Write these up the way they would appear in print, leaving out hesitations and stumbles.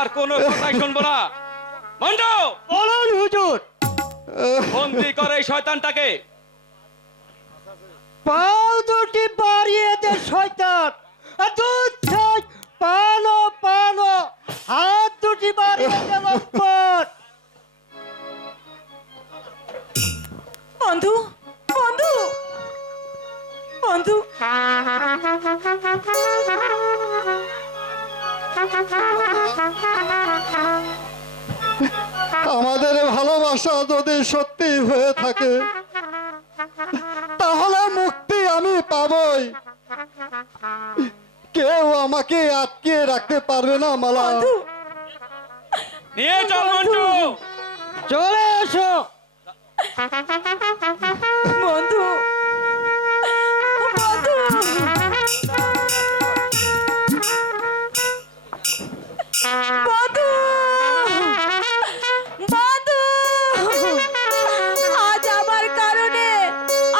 আর কোনো কথাই শুনবো না। মন্টু, বলুন হুজুর। বন্দি করে এই শয়তানটাকে। পাও দুটি বাড়িয়ে দে শয়তান। দুধ চাই, পানো পানো, হাত দুটি বাড়িয়ে দে লম্পট। বন্ধু, বন্ধু, বন্ধু, আমাদের ভালোবাসা যদি সত্যি হয়ে থাকে তাহলে মুক্তি আমি পাবই। কেউ আমাকে আটকে রাখতে পারবে না মালা। নিয়ে চল মন্টু। চলে এসো বন্ধু, বন্ধু, বন্ধু, বন্ধু, আজ আমার কারণে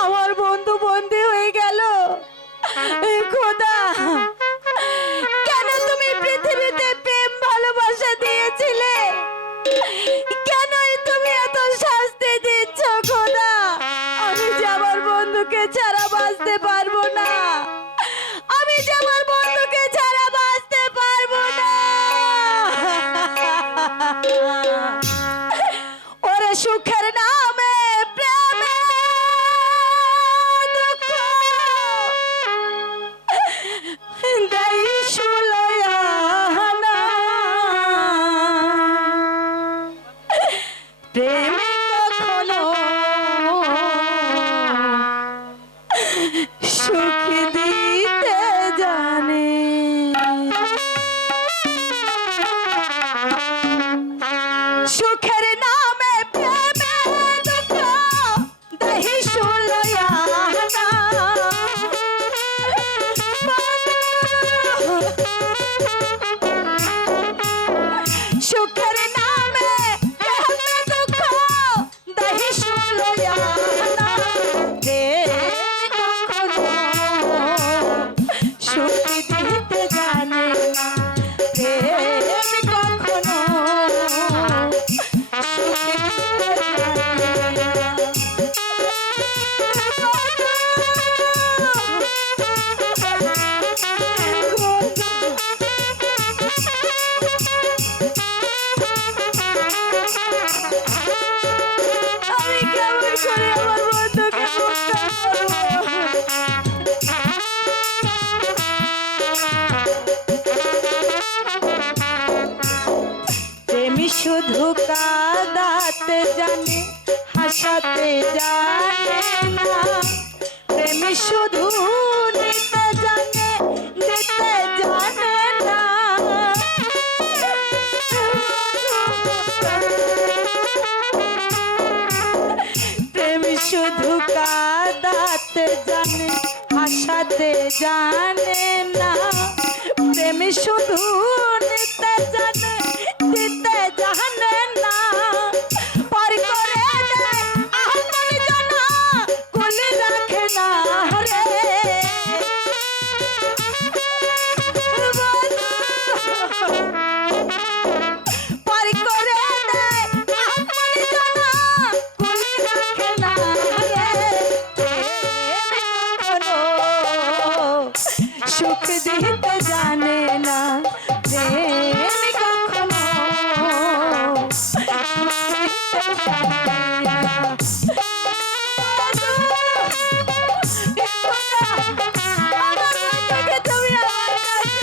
আমার বন্ধু বন্দী হয়ে গেল। খোদা, কেন তুমি পৃথিবীতে প্রেম ভালোবাসা দিয়েছিলে? কেন তুমি এত শাস্তি দিচ্ছ খোদা? আমি যে আমার বন্ধুকে ছাড়া বাঁচতে পারবো না। আমি যে আমার বন্ধুকে ছাড়া বাঁচতে পারবো না। ওরে সুখের নামে প্রেমে দুঃখ দেই সুলয়ানা। প্রেমে কখনো সুখ দিতে জানে। সুখের নামে প্রেমে দুঃখ দেহি সুলয়ানা। সুখের নামে প্রেমে দুঃখ দেহি সুলয়ানা। কখনো সুখ দিতে জানে না। প্রেম কখনো সুখ দিতে জানে না। আমি কেমন করে আমার বন্ধুকে মুক্ত করবো? প্রেমী শুধু কাঁদাতে জানে, হাসাতে জানে না। প্রেমী শুধু নিতে জানে, দিতে জানে না। প্রেমী শুধু কাঁদাতে জানে, হাসাতে জানে না। প্রেমী শুধু নিতে জানে, দিতে জানে না। পর করে দেয় আপন জানা, কোলে রাখে না রে। পর করে দেয় আপন জানা, কোলে রাখে না রে। কখনো সুখ দিতে জানে না। প্রেম কখনো সুখ দিতে জানে না। আমার বন্ধুকে তুমি আমার কাছে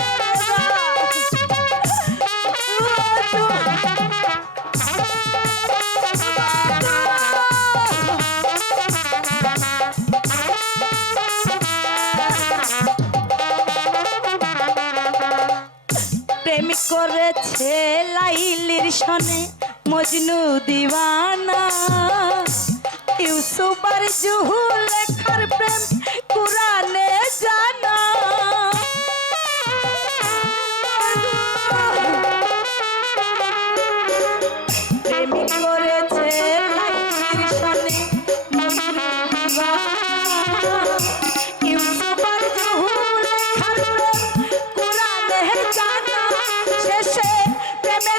প্রেম করেছে লাইলির সনে মজনু দিওয়ানা। ইউসুফ আর জুহুল লেখার প্রেম কুরআনে জানা। প্রেম করেছে লাইলির সনে মজনু দিওয়ানা। ইউসুফ আর জুহুল লেখার প্রেম কুরআনে জানা। শেষে প্রেমে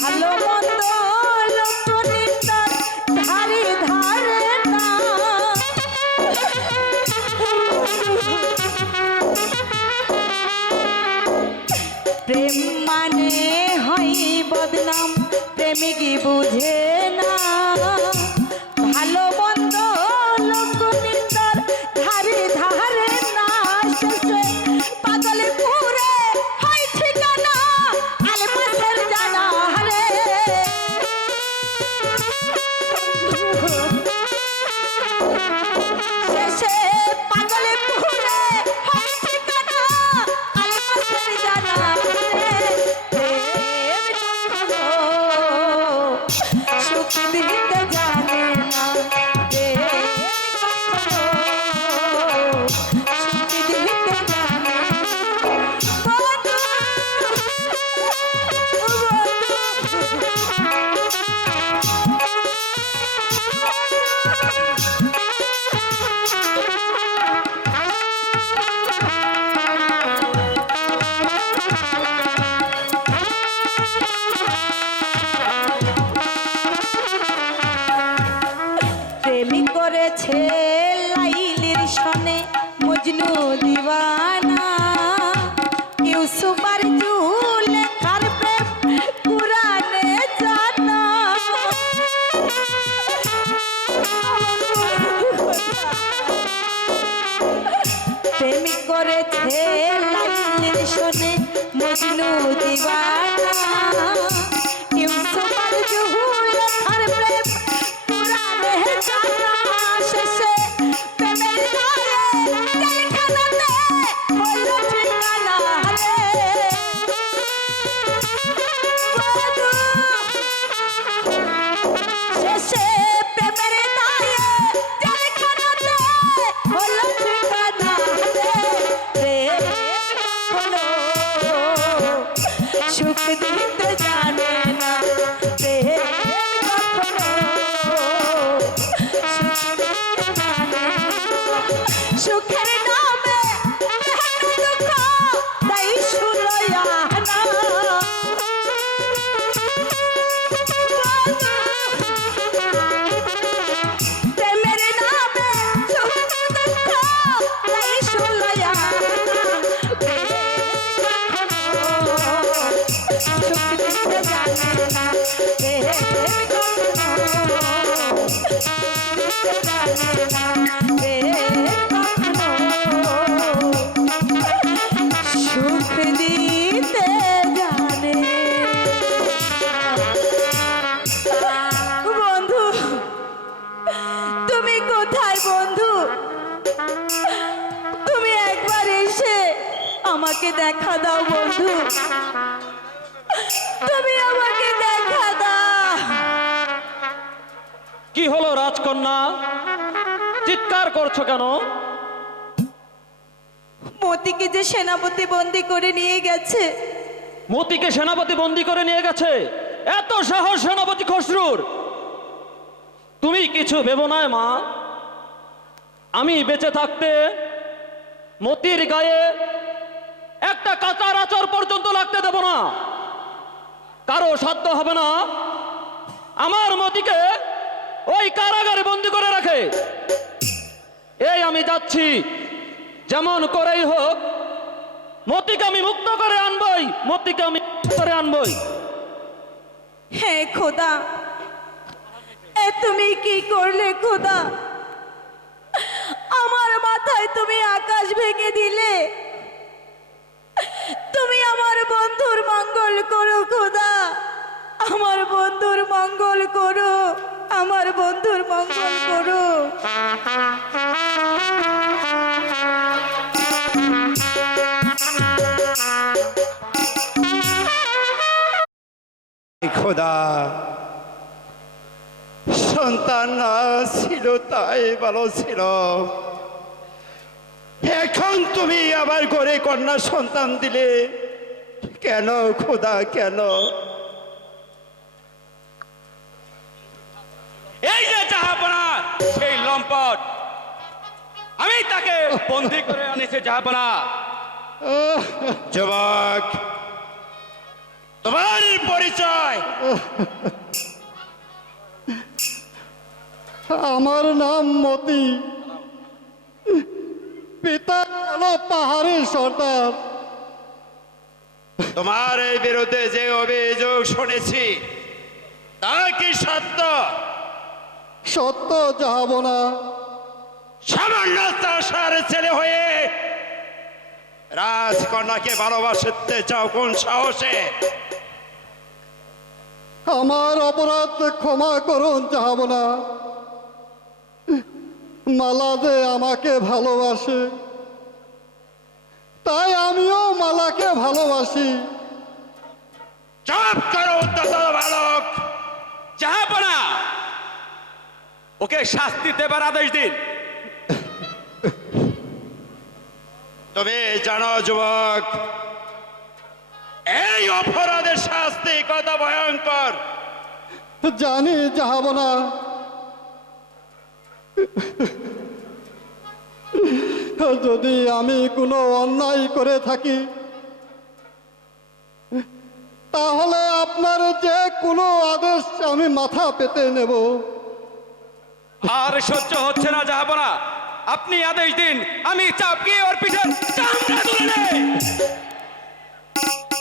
ভালো মন্দ লোক নিন্দার ধারে ধারে না। প্রেম মানে হয় বদনাম, প্রেমিক বুঝে না। ভালো মন্দ লোক নিন্দার ধারে ধারে না। শেষে পাগলে পুরে হয় ঠিকানা আলমাসের জানা রে। শেষে পাগলে পুরে হয় ঠিকানা আলমাসের জানা রে। সুখ দিতে জানে না রে। সুখ দিতে জানে না। বন্ধু, প্রেমিক করেছে লাইলির সনে মজনু দিওয়ানা। ইউসুফ আর জুলেখার প্রেম কুরআনে জানা। প্রেমিক করেছে লাইলির সনে মজনু দিওয়ানা। ইউসুফ আর জুলেখার প্রেম কুরআনে জানা। শেষে প্রেমের গায়ে জেলখানাতে হইল ঠিকানা রে। বন্ধু, শেষে প্রেমের গায়ে জেলখানাতে হইল ঠিকানা রে। প্রেম হলো সুখ দিতে জানে না। প্রেম কখনো সুখ দিতে জানে না। সুখের নামে দেখানো দুঃখ তাই শুনয়া না। প্রেমের নামে সুখ দুঃখ তাই শুনয়া না। সুখ দিতে জানে না। প্রেম কখনো দিতে জানে না। প্রেম কখনো সুখ দিতে জানে না। বন্ধু, তুমি কোথায় বন্ধু? তুমি একবার এসে আমাকে দেখা দাও বন্ধু। তুমি আমাকে দেখা দাও। কি হলো রাজকন্যা, চিৎকার করছো কেন? মতিকে যে সেনাপতি বন্দি করে নিয়ে গেছে। মতিকে সেনাপতি বন্দি করে নিয়ে গেছে? এত সাহস সেনাপতি খসরুর! তুমি কিছু ভেবো না মা। আমি বেঁচে থাকতে মতির গায়ে একটা কাঁচার আচর পর্যন্ত লাগতে দেব না। কারো সাধ্য হবে না আমার মতিকে ওই কারাগারে বন্দি করে রাখে। এই আমি যাচ্ছি, যেমন করেই হোক মতিকে আমি মুক্ত করে আনবই। মতিকে আমি মুক্ত করে আনবই। হে খোদা, এ তুমি কি করলে খোদা? আমার মাথায় তুমি আকাশ ভেঙে দিলে। তুমি আমার বন্ধুর মঙ্গল করো খোদা। আমার বন্ধুর মঙ্গল করো। আমার বন্ধুর মঙ্গল করো। খোদা, সন্তান না ছিল তাই ভালো ছিল। এখন তুমি আমার ঘরে কন্যা সন্তান দিলে কেন খোদা, কেন? এই যে জাহাপনা, সেই লম্পট, আমি তাকে বন্দি করে আনিছি জাহাপনা। যুবক, তোমার পরিচয়? আমার নাম মতি, পিতা হলো পাহাড়ি সর্দার। তোমার এই বিরুদ্ধে যে অভিযোগ শুনেছি তা কি সত্য? সত্য যাবো না। সামান্য চাষার ছেলে হয়ে রাজকন্যাকে ভালোবাসতে চাও কোন সাহসে? আমার অপরাধ ক্ষমা করুন যাবো না। মালা যে আমাকে ভালোবাসে, তাই আমিও মালাকে ভালোবাসি। চুপ করো উদ্ধত বালক! জাহাপনা, ওকে শাস্তি দেবার আদেশ দিন। তুমি জানো যুবক, এই অপরাধের শাস্তি কত ভয়ঙ্কর। জানি যাবো না। যদি আমি কোনো অন্যায় করে থাকি, তাহলে আপনার যে কোনো আদেশ আমি মাথা পেতে নেব। আর সহ্য হচ্ছে না জাহাপনা, আপনি আদেশ দিন, আমি চাপকিয়ে ওর পিঠে চামড়া তুলে নেই।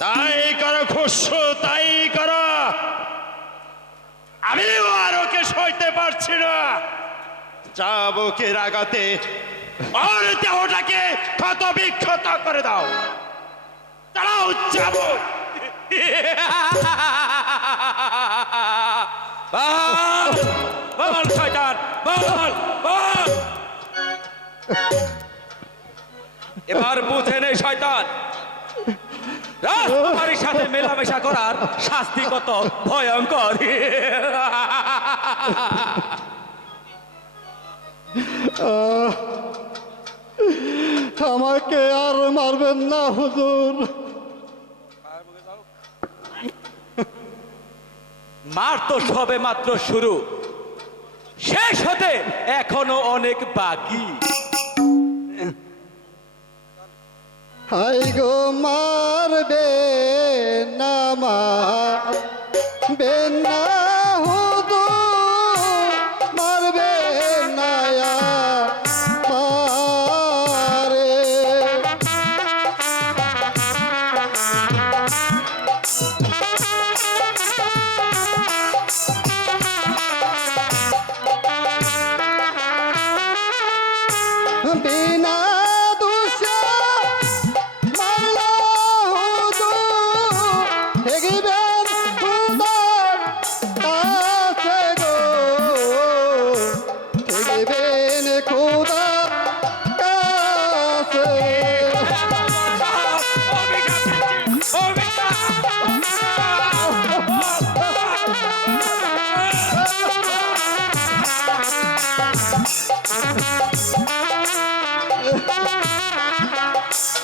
তাই করো খুশু, তাই করো। আমি আর ওকে সইতে পারছি না। চাবুকের আঘাতে ওর দেহটাকে ক্ষত বিক্ষত করে দাও। দাঁড়াও চাবুক! বল, বল শয়তান, বল, বল। এবার বুঝে নে শয়তান, রাজকুমারীর সাথে মেলামেশা করার শাস্তি কত ভয়ঙ্কর। আমাকে আর মারবেন না হুজুর। মার তো সবে মাত্র শুরু, শেষ হতে এখনো অনেক বাকি। হাই গো মারবে না, মারবে না হুজুর, মারবে না মারে। বিনা দোষে মারলা হুজুর, হেগিবেন খুদার কাছে গো, হেগিবেন খুদার কাছে।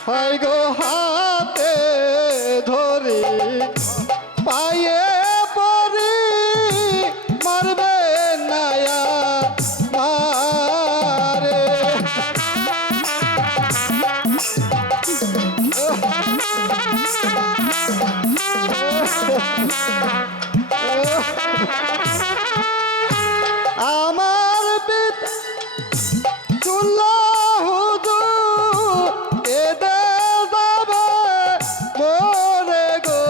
হাই গো হাতে ধরি পায়ে পরি, মারবে নায়া মারে। আমার পিতা চুল্লা হুজুর, কেঁদে যাবে মরে গো,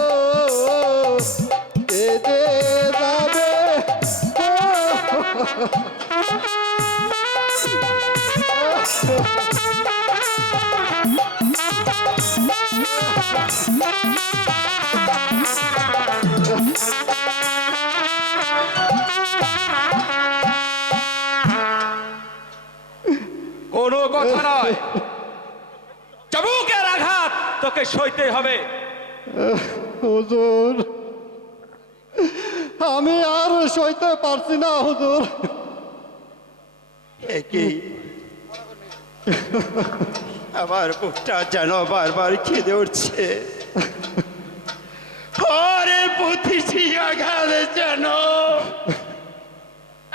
কেঁদে যাবে। কোনো কথা নয়, চাবুকের আঘাত তোকে সইতে হবে। হুজুর, আমি আর সইতে পারছি না হুজুর। একই আমার বুকটা যেন বারবার কেঁদে উঠছে। ওরে প্রতিটি আঘাত যেন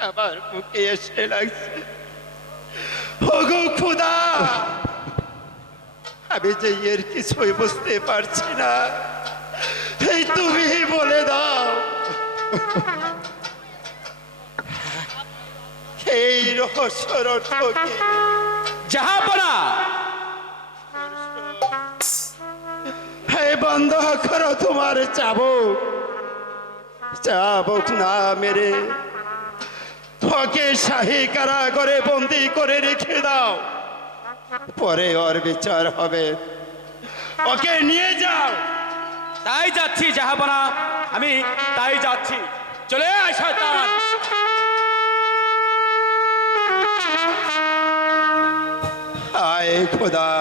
আমার বুকে এসে লাগছে। ওগো খুদা, আমি যে এর কিছুই বুঝতে পারছি না। এই তুমি বলে দাও, এই রহস্যর অর্থ কি? জাহাপনা, এই বন্ধ করো তোমার চাবুক, চাবুক না মেরে ওকে শাহী কারাগারে বন্দি করে রেখে দাও, পরে ওর বিচার হবে। ওকে নিয়ে যাও। তাই যাচ্ছি জাহাপনা, আমি তাই যাচ্ছি। চলে আয় শয়তান। আয় খোদা,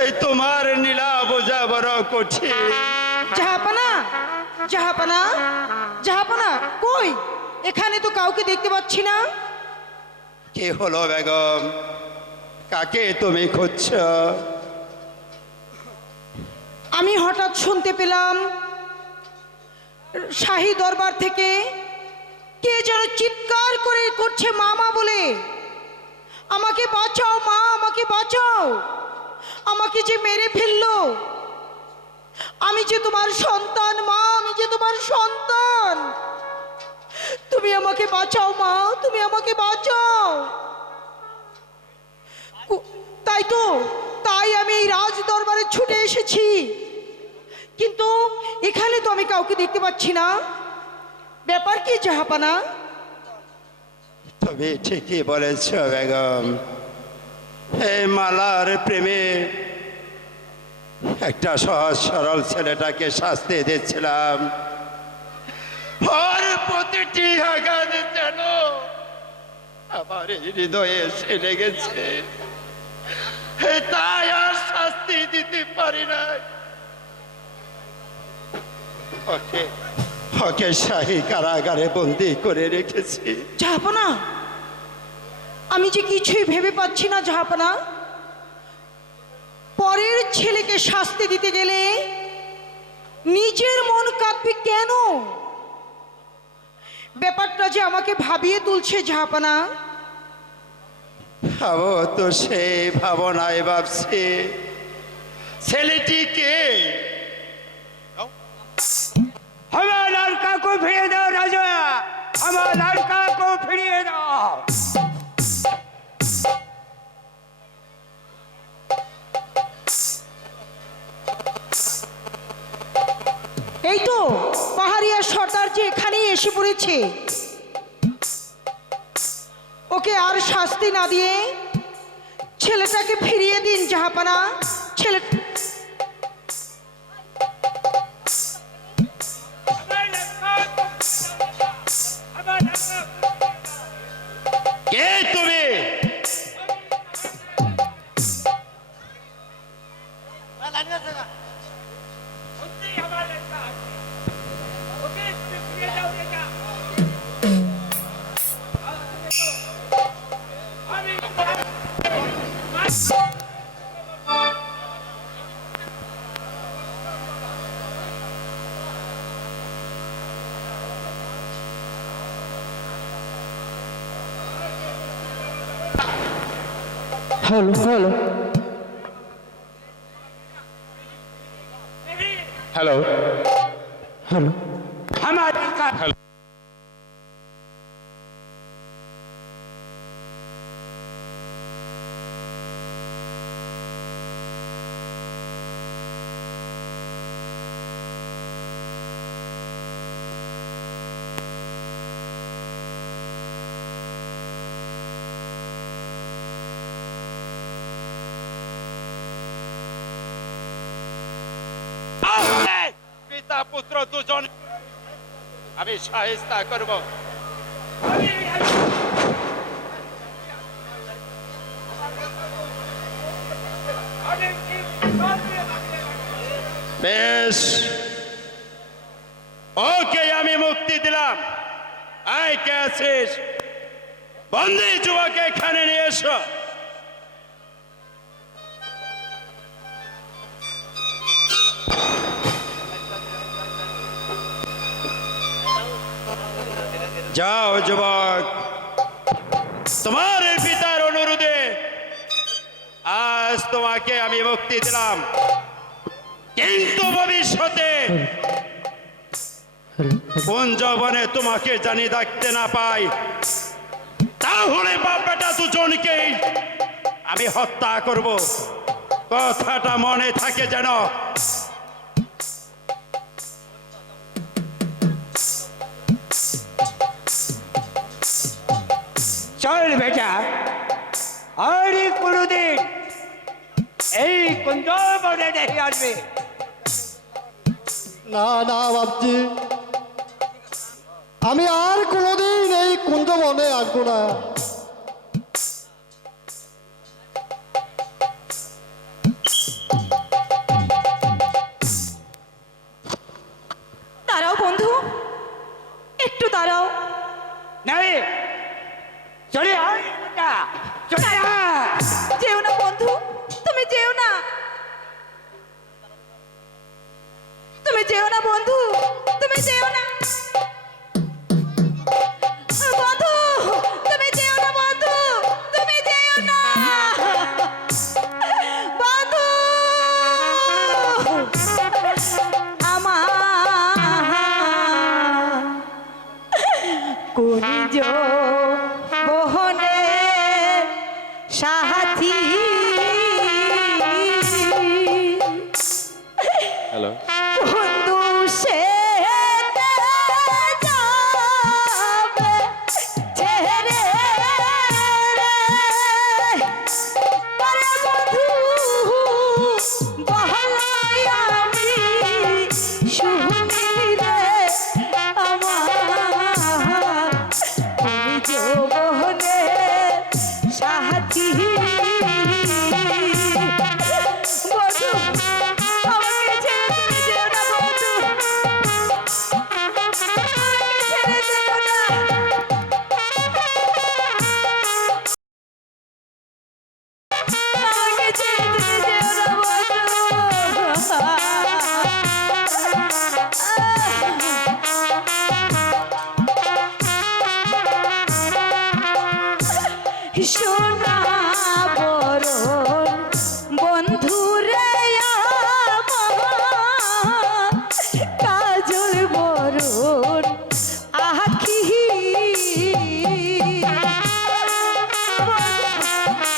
এই তোমার নীলা বোঝা বড় কঠিন। জাহাপানা, জাহাপানা, জাহাপানা, কই? এখানে তো কাউকে দেখতে পাচ্ছি না। কি হলো বেগম, কাকে তুমি খুঁজছ? আমি হঠাৎ শুনতে পেলাম শাহী দরবার থেকে কে যেন চিৎকার করে করছে মামা বলে। আমাকে বাঁচাও মা, আমাকে বাঁচাও, আমাকে যে মেরে ফেললো। আমি যে তোমার সন্তান মা, আমি যে তোমার সন্তান। তুমি আমাকে বাঁচাও মা, তুমি আমাকে বাঁচাও। তাই তো, তাই আমি এই রাজ দরবারে ছুটে এসেছি, কিন্তু এখানে তো আমি কাউকে দেখতে পাচ্ছি না। ব্যাপার কি জাহাপানা? তুমি ঠিকই বলেছ বেগম, এই মালার প্রেমে একটা সহজ সরল ছেলেটাকে শাস্তি দিচ্ছিলাম। ওর প্রতিটি আঘাত যেন আমার হৃদয়ে এসে লেগেছে, তাই আর শাস্তি দিতে পারি না। ওকে ওকে শাহী কারাগারে বন্দি করে রেখেছি। জাহাপানা, আমি যে কিছুই ভেবে পাচ্ছি না জাহাপানা। পরের ছেলেকে শাস্তি দিতে গেলে নিজের মন কাঁদবে কেন? ব্যাপারটা যে আমাকে ভাবিয়ে তুলছে জাহাপানা। ভাবো তো, সেই ভাবনায় ভাবছি ছেলেটিকে। আমার লড়কা কো ফিরিয়ে দাও রাজা, আমার লড়কা কো ফিরিয়ে দাও। এই তো পাহাড়িয়া সর্দার যে এখানেই এসে পড়েছে। ওকে আর শাস্তি না দিয়ে ছেলেটাকে ফিরিয়ে দিন জাহাপানা। ছেলে কে তুমি? হ্যালো হ্যালো হ্যালো হ্যালো, আমার পিতা পুত্র দুজন আমি শায়েস্তা করব। বেশ, ওকে আমি মুক্তি দিলাম। আয়, কে আছিস? বন্দি যুবকে এখানে নিয়ে এসো। যাও যুবক, তোমার পিতার অনুরোধে আজ তোমাকে আমি মুক্তি দিলাম, কিন্তু ভবিষ্যতে কোন যৌবনে তোমাকে জানি দেখতে না পাই, তাহলে বাপ বেটা দুজনকেই আমি হত্যা করব। কথাটা মনে থাকে যেন। চল বেটা, আর কোনোদিন এই কুঞ্জবনে দেখে আসবে না না বাপজি, আমি আর কোনোদিন এই কুঞ্জবনে আসবো না। দাঁড়াও বন্ধু, একটু দাঁড়াও। নাই চলে আয় বেটা, চলে আয়। যেও না বন্ধু, তুমি যেও না, তুমি যেও না বন্ধু, তুমি যেও না বন্ধু, তুমি যেও না বন্ধু, তুমি যেও না বন্ধু। আমার কুঞ্জ বহনে সাথী হ্যালো, বন্ধু সে যাবে ছেড়ে রে। আরে বন্ধু বহলাই আমি শুনি রে আমার কুঞ্জ বহনে সাথী। বন্ধু আমাকে ছেড়ে তুমি যেও না বন্ধু, আমাকে ছেড়ে যেও না। আমাকে ছেড়ে তুমি যেও না বন্ধু। সোনা বরণ বন্ধু রে আমার, কাজল বরণ আখি।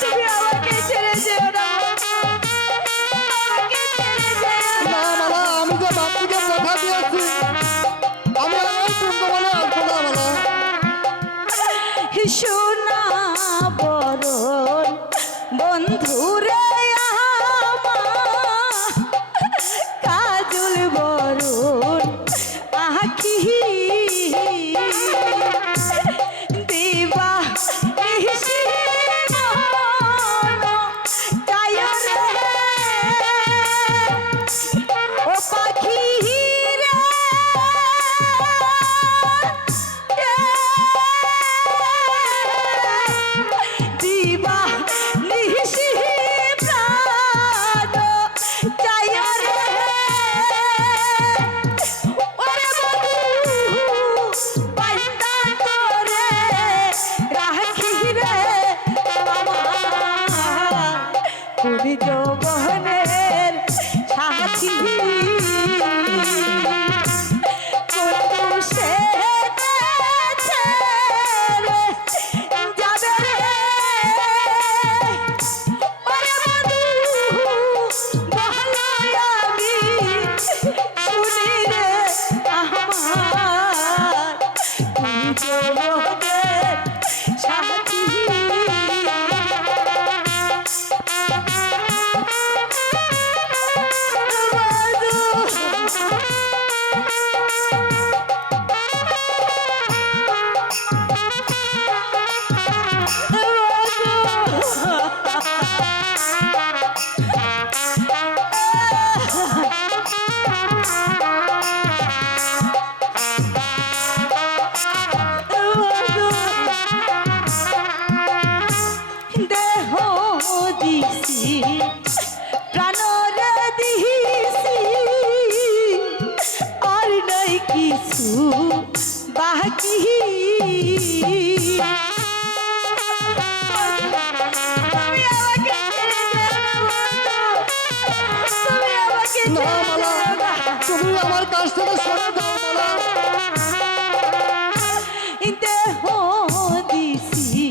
তুমি আমাকে ছেড়ে যেও না, আমাকে ছেড়ে যেও না। না মালা, আমি যে বাপজিকে কথা দিয়েছি, আমি আর এই কুঞ্জবনে আসবো না মালা। সোনা বরণ বন্ধু রে আমার, কাজল বরণ আখি। দিবা নিশি মন যায় রে, ও পাখি রে। দিবা নিশি প্রাণ যায় রে। ওরে বন্ধু পাইতা তোরে রাখি রে আমার কুঞ্জ বহনের সাথী। বন্ধু সে ছেড়ে যাবে রে। ওরে বন্ধু বহলাই আমি শুনি রে আমার কুঞ্জ বহনের সাথী। দেহ দিছি প্রাণরে দিছি, আর নাই কিছু বাকি। তুমি আমাকে ছেড়ে যেও না বন্ধু, তুমি আমাকে না ছেড়ে কাছ থেকে সরে যাও মালা। দেহ দিছি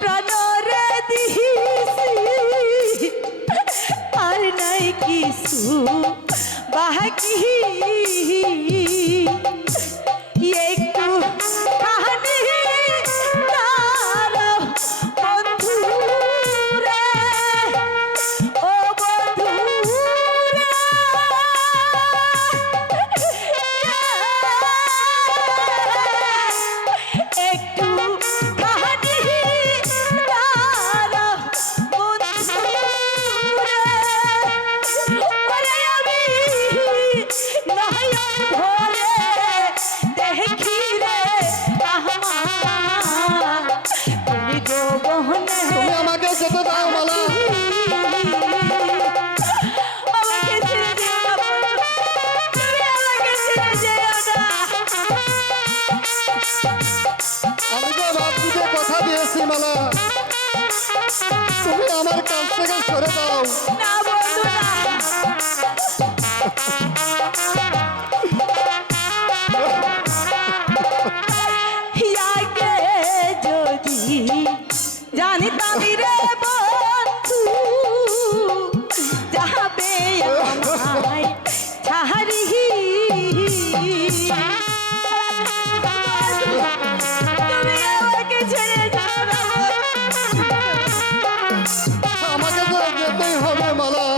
প্রাণরে দিছি আর নাই কিছু বাকি একটু কাহানি তার বন্ধু রে ও বন্ধু একটু কাহানি তার বন্ধু রে আমি নয়ন ভরে দেখি রে আমার তুমি গো বহনে তুমি আমাকে যেতে দাও মালা। আমাকে ছেড়ে দিও না বন্ধু। তুমি আমাকে ছেড়ে যেও না। আমি তো বাপজিকে কথা দিয়েছি মালা, তুমি আমার কাছ থেকে সরে দাও। না বন্ধু না। আগে যদি জানিতাম রে বন্ধু যাবে আমায় ছাড়ি তুমি আমাকে ছেড়ে যাও না। আমাকে তো যেতেই হবে মালা।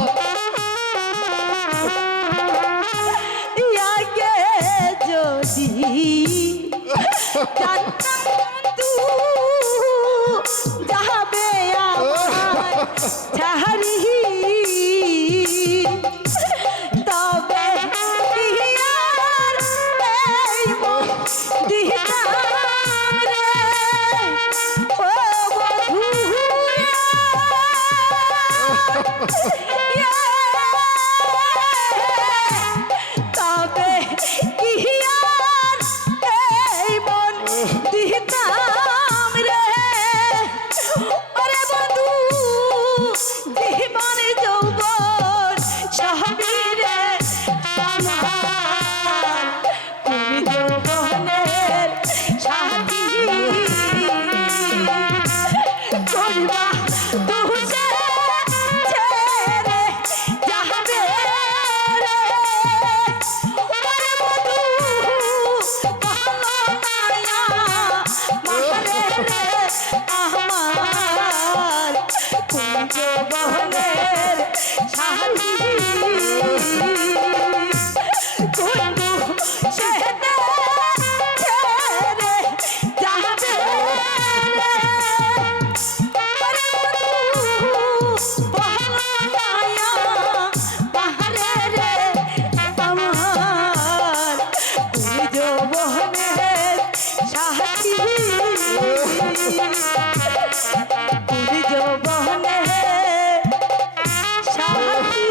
আগে যদি জানতাম বন্ধু যাবে আমায় ছাড়ি তবে কি আর এই মন দিতাম রে ও বন্ধু তবে কি আর এই মন দিতাম রে ওরে বন্ধু জীবন যৌবন সবই রে আমার তুমি যৌবনের সাথী করিবা তুষে ছেড়ে যাবে রে ওরে বন্ধু ভালো মায়া মারে রে আমার কুঞ্জ বহনের সাথী কুঞ্জু সেদে ছেড়ে যাবে রে ওরে বন্ধু ভালো মায়া মারে রে আমার কুঞ্জ বহনের সাথী কুঞ্জ বহনের সাথী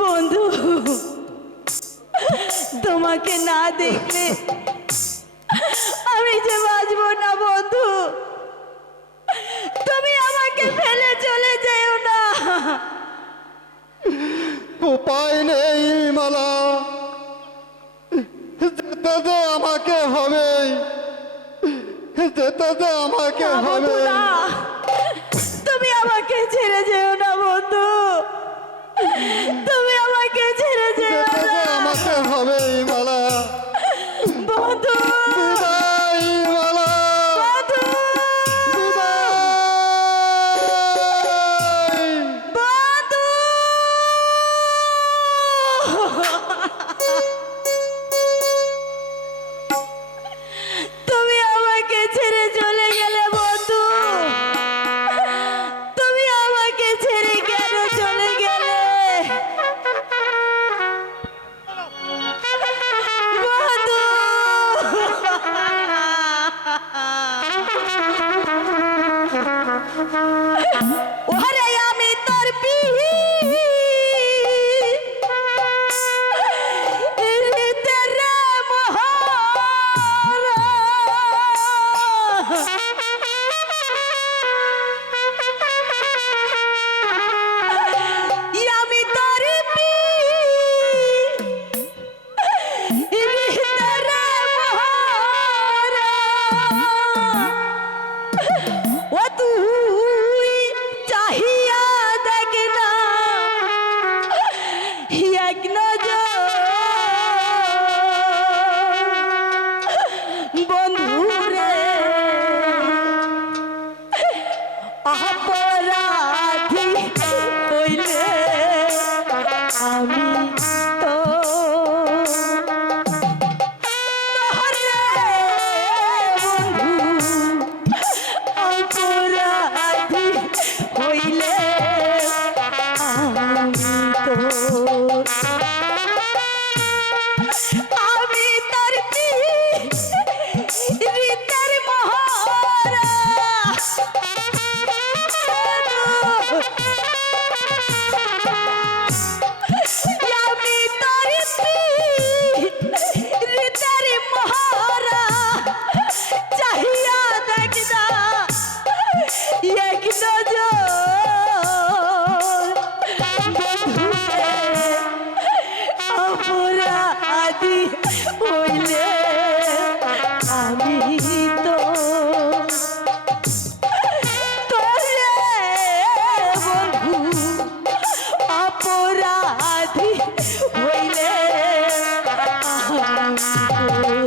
বন্ধু তোমাকে না দেখলে আমি যে বাঁচবো না বন্ধু তুমি আমাকে ফেলে চলে যেও না উপায় নেই মালা, যেতে যে আমাকে হবে, যেতে যে আমাকে না বন্ধু হবে। না তুমি আমাকে ছেড়ে যেও না বন্ধু তুমি আমাকে ছেড়ে যেও যেতে যে না আমাকে হবে মালা। বন্ধু বিদায় মালা, বন্ধু বিদায়। বন্ধু তুমি আমাকে ছেড়ে চলে গেলে বন্ধু এক নজর বন্ধুরে অপরাধী হইলে আমি তো তোরে বন্ধু অপরাধী হইলে আমি তো আমি তার রীতের মহারা আমি তার রীতের মহারা চাহিয়া দেখনা এক নজর বন্ধুরে অপরাধী হইলে আমি তো তোরে বন্ধু অপরাধী হইলে আমি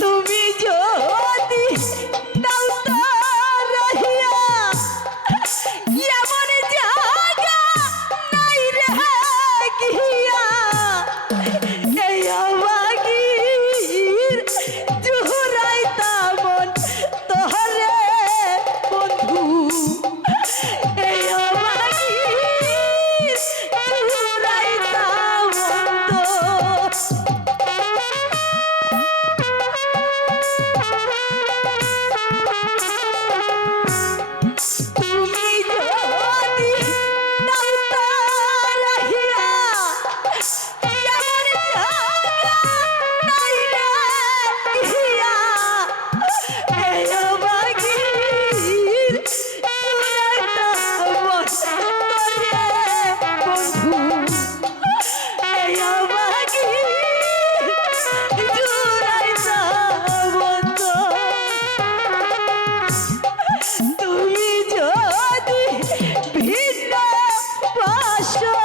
তুমি যদি দাও তো রহিয়া এমন জায়গা নাই রে গিয়া এই অবাগির জুহুরাইতা মন তোহরে বন্ধু এই অবাগির জুহুরাইতা মন তোর তুমি যদি দাও তো রহিয়া এমন জায়গা নাই রে গিয়া এই অবাগির জুহুরাইতা মন তোরে বন্ধু এই অবাগির জুহুরাইতা মন তোর তুমি যদি ভিন্ন বাসো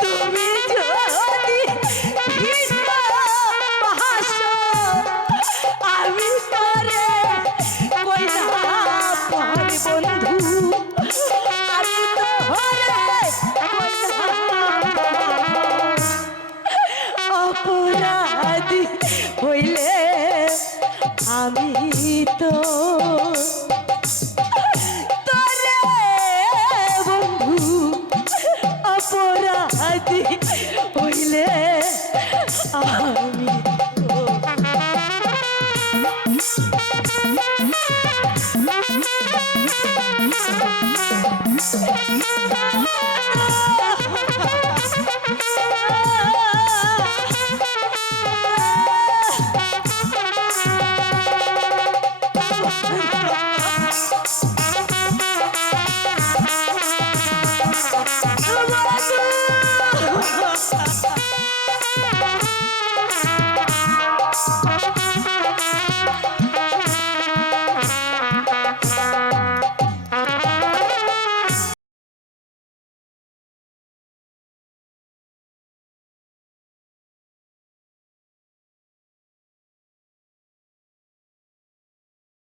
তুমি যদি ভিন্ন বাসো আমি তোরে কইনা পার বন্ধু আমি তোরে কইনা অপরাধী হইলে আমি তো তোরে বন্ধু অপরাধী হইলে আমি তো Oh,